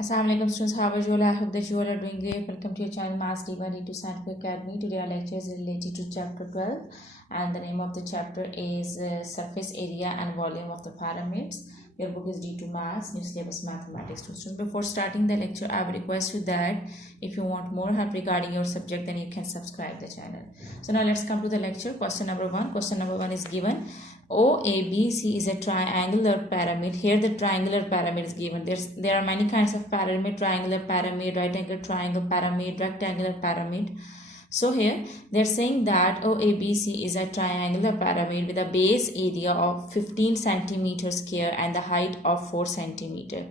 Assalamu alaikum students, how are you all? I hope that you all are doing great. Welcome to your channel Maths Diva to Scientific Academy. Today our lecture is related to chapter 12 and the name of the chapter is Surface Area and Volume of the Pyramids. Your book is D2 Maths, New Syllabus Mathematics. Students, before starting the lecture, I would request you that if you want more help regarding your subject, then you can subscribe the channel. So now let's come to the lecture. Question number 1. Question number 1 is given. OABC is a triangular pyramid. Here the triangular pyramid is given. There are many kinds of pyramid: triangular pyramid, right angle triangle pyramid, rectangular pyramid. So here they are saying that OABC is a triangular pyramid with a base area of 15 centimeter square and the height of 4 centimeter.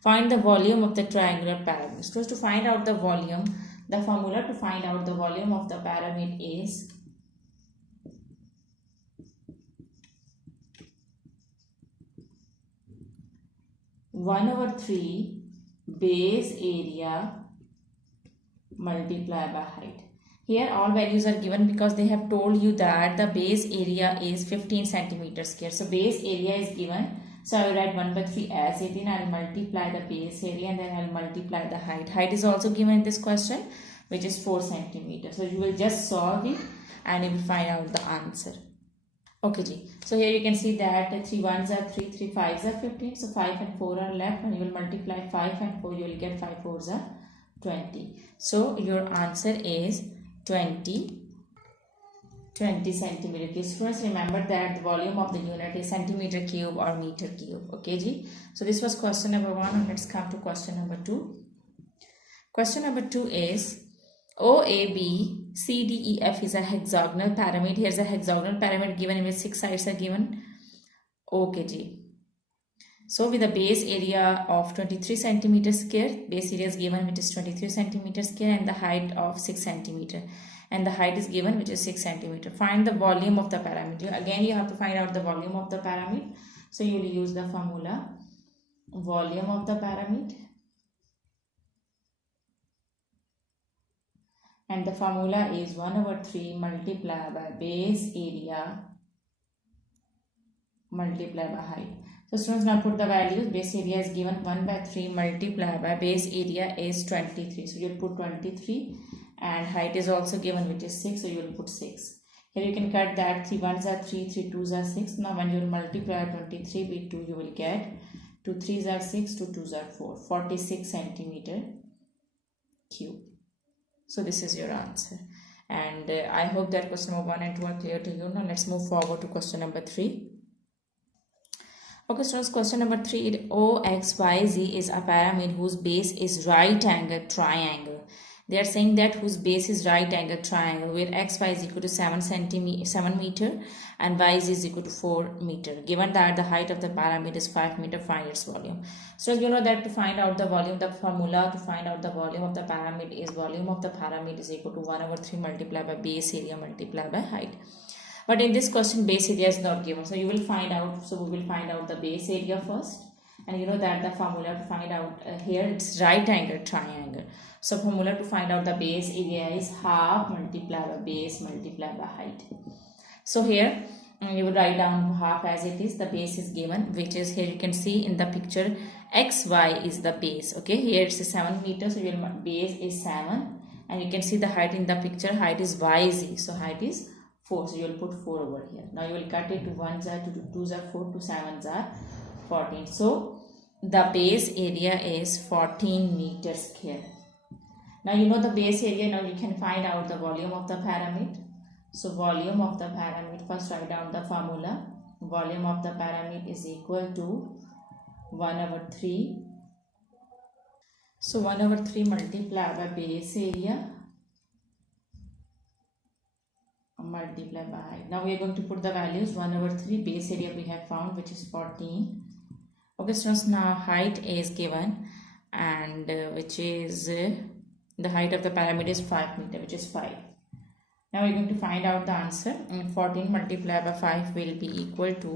Find the volume of the triangular pyramid. So to find out the volume, the formula to find out the volume of the pyramid is 1/3 base area multiplied by height. Here all values are given because they have told you that the base area is 15 centimeter square. So base area is given. So I will write 1/3 as 18. I will multiply the base area and then I will multiply the height. Height is also given in this question, which is 4 centimeter. So you will just solve it and you will find out the answer. Okay ji. So here you can see that 3 1s are 3, 3 5s are 15. So 5 and 4 are left and you will multiply 5 and 4, you will get 5 4s are 20. So your answer is 20 centimeter cube. Students, remember that the volume of the unit is centimeter cube or meter cube. Okay ji. So this was question number 1 and let's come to question number 2. Question number 2 is OABCDEF is a hexagonal pyramid. Here's a hexagonal pyramid given in which 6 sides are given. Okay ji. So with a base area of 23 centimeter square, base area is given which is 23 centimeter square and the height of 6 centimeter. And the height is given which is 6 centimeter. Find the volume of the pyramid. Again you have to find out the volume of the pyramid. So you will use the formula volume of the pyramid. And the formula is 1/3 multiplied by base area multiplied by height. So students, now put the values. Base area is given 1/3 multiplied by base area is 23. So you will put 23 and height is also given which is 6. So you will put 6. Here you can cut that 3 1s are 3, 3 2s are 6. Now when you will multiply 23 with 2, you will get 2 3s are 6, 2 2s are 4. 46 centimeter cube. So this is your answer. And I hope that question number 1 and 2 are clear to you. Now let's move forward to question number 3. Okay students, question number 3. OXYZ is a pyramid whose base is right angle triangle. They are saying that whose base is right angle triangle where xy is equal to 7 meter and y is equal to 4 meter. Given that the height of the pyramid is 5 meter, find its volume. So you know that to find out the volume, the formula to find out the volume of the pyramid is volume of the pyramid is equal to 1/3 multiplied by base area multiplied by height. But in this question base area is not given. So you will find out, so we will find out the base area first. And you know that the formula to find out here it's right angle triangle. So formula to find out the base area is half multiplied by base multiplied by height. So here you will write down half as it is. The base is given which is here you can see in the picture xy is the base. Okay, here it's 7 meters. So your base is 7 and you can see the height in the picture. Height is yz. So height is 4. So you will put 4 over here. Now you will cut it to 1s are 2, 2s are 4, 2 7s are 14. So the base area is 14 meters square. Now you know the base area. Now you can find out the volume of the pyramid. So volume of the pyramid, first write down the formula. Volume of the pyramid is equal to 1/3. So 1/3 multiplied by base area multiplied by height. Now we are going to put the values. 1/3 base area we have found which is 14. Okay students, now height is given and which is the height of the pyramid is 5 meter which is 5. Now we are going to find out the answer. And 14 multiplied by 5 will be equal to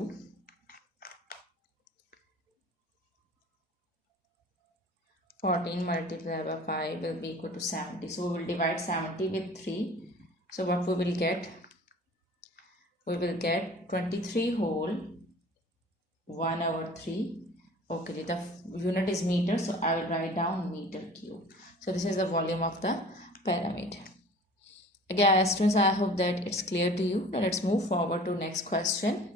14 multiplied by 5 will be equal to 70. So we will divide 70 with 3. So what we will get? We will get 23 whole 1/3 Okay, the unit is meter, so I will write down meter cube. So this is the volume of the pyramid. Again, students, I hope that it's clear to you. Now let's move forward to next question.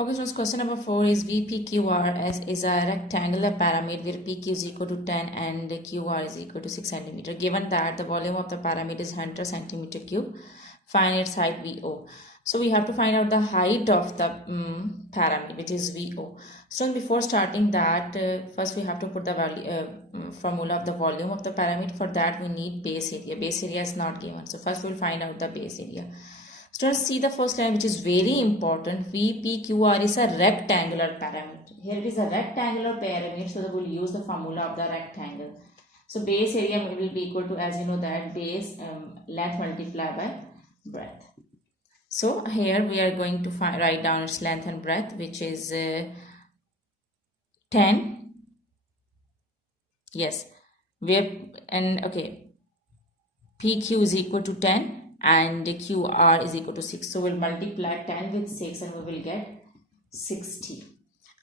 Okay, so question number 4 is VPQRS is a rectangular pyramid where PQ is equal to 10 and QR is equal to 6 centimeter. Given that the volume of the pyramid is 100 centimeter cube, find its height VO. So we have to find out the height of the pyramid, which is VO. So before starting that, first we have to put the value, formula of the volume of the pyramid. For that we need base area. Base area is not given. So first we'll find out the base area. So let's see the first line, which is very important. VPQR is a rectangular pyramid. Here it is a rectangular pyramid, so we'll use the formula of the rectangle. So base area will be equal to, as you know, that base length multiplied by breadth. So here we are going to write down its length and breadth, which is 10. Yes, okay. PQ is equal to 10. And QR is equal to 6. So we'll multiply 10 with 6 and we will get 60.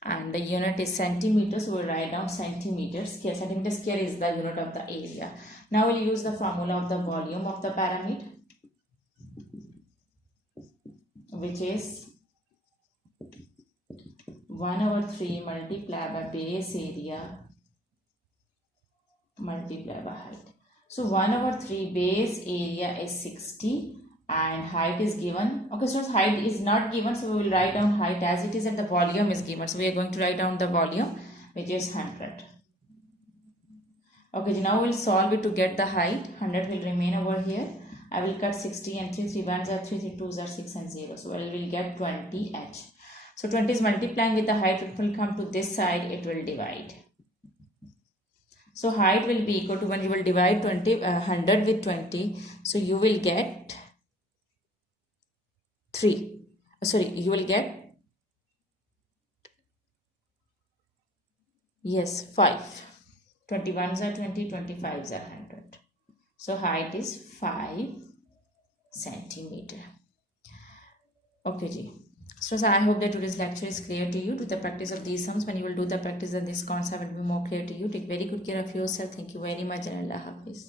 And the unit is centimeters, so we'll write down centimeters. Centimeter square is the unit of the area. Now we'll use the formula of the volume of the pyramid, which is 1/3 multiplied by base area multiplied by height. So 1/3 base area is 60 and height is given. Okay, so height is not given, so we will write down height as it is and the volume is given. So we are going to write down the volume, which is 100. Okay, now we will solve it to get the height. 100 will remain over here. I will cut 60 and 3 1s are 3 2s are 6 and 0. So we will get 20h. So 20 is multiplying with the height. It will come to this side. It will divide. So height will be equal to, when you will divide 100 with 20, so you will get 3. You will get, yes, 5. 21s are 20, 25s are 100. So height is 5 centimeter. Okay, ji. So I hope that today's lecture is clear to you. Do the practice of these sums. When you will do the practice, then this concept will be more clear to you. Take very good care of yourself. Thank you very much and Allah Hafiz.